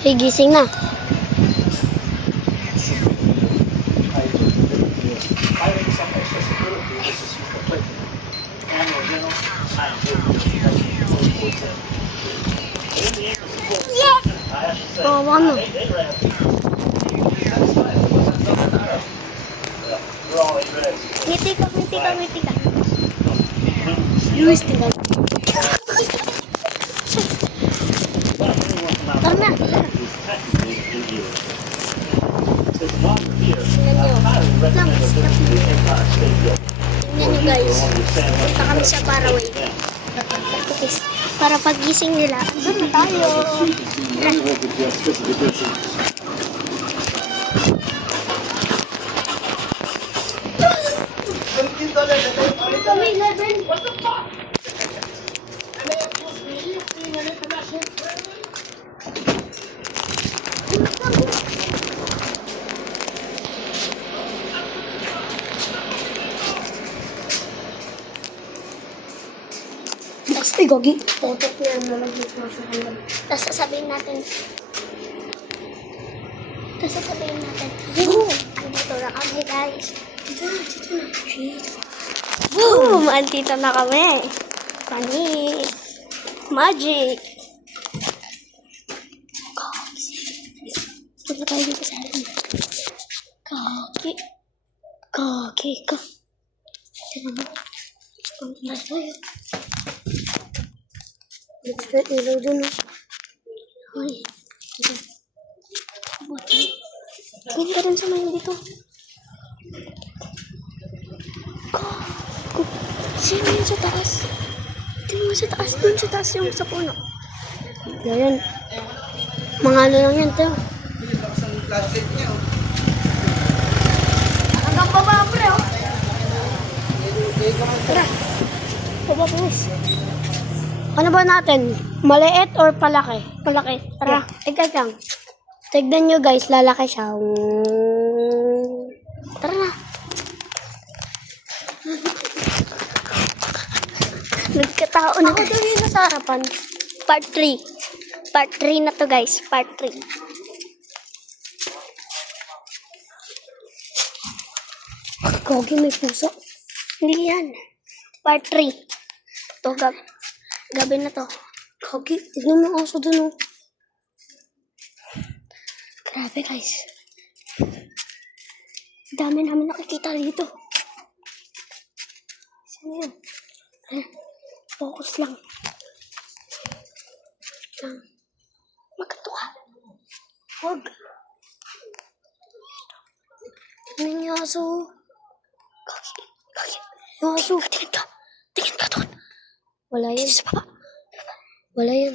Ay, gising na. Oh, ano? Ngiti ka, ngiti ka, ngiti ka. Luis, tinggal. Tara na. Tingnan nyo guys. Punta kami sa Paraway. Para pagising nila, andun na tayo. Ay, gogi. Totok na yung malagit na sa hanggang. Tapos sasabihin natin. Andito na kami, guys. Dito na. Boom! Andito na kami. Funny. Magic. Punta tayo dito sa akin. Gogi ka. Tignan mo. Punta na tayo. Let's get ilaw dun. Ay. Buti. Tingin ka rin sa mga dito. Sino yun sa taas? Tingin mo sa taas. Dun sa taas yung sa puno. Yan. Mga ano lang yan. Ito. Hanggang baba pre oh. Tara. Baba please. Ano ba natin? Maliit or palaki? Palaki. Tara, tignan lang. Tignan nyo guys, lalaki siya. Tara na. Nagkatao na. Ako doon yun sa harapan. Part 3. Part 3 na to guys. Part 3. Gogi, may puso. Hindi yan. Part 3. Ito, gabi na to. Gogi, tignan mo aso dun oh. Grabe guys. Dami namin nakikita dito. Sino yun? Focus lang. Magkatuwa. Huwag. Tignan niyo aso. Gogi. Yung aso. Tingin ka doon. Wala yan. Wala yan.